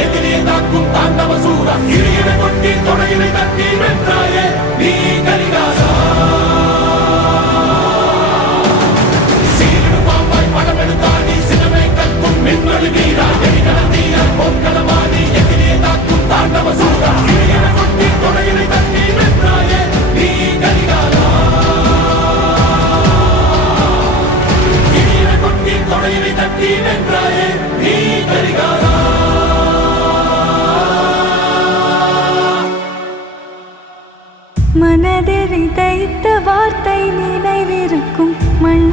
எதிரே தாக்கும் தாண்டவ சூரா இறையினை கொட்டி தொடையினை தட்டி வென்றாயே நீ கரிகாலா சீரிடு பாம்பாய் படம் எடுத்தாடி சினமே கற்கும் மின்வழி வீரா எரிகளத்தீர போர்க்களமாடி எதிரே தாக்கும் தாண்டவ சூரா இறையினை கொட்டி தொடையினை தட்டி வென்றாயே நீ கரிகாலா இறையினை கொட்டி தொடையினை தட்டி வென்றாயே நீ கரிகாலா மனதில் விதைத்த வார்த்தை நினைவிருக்கும் மண்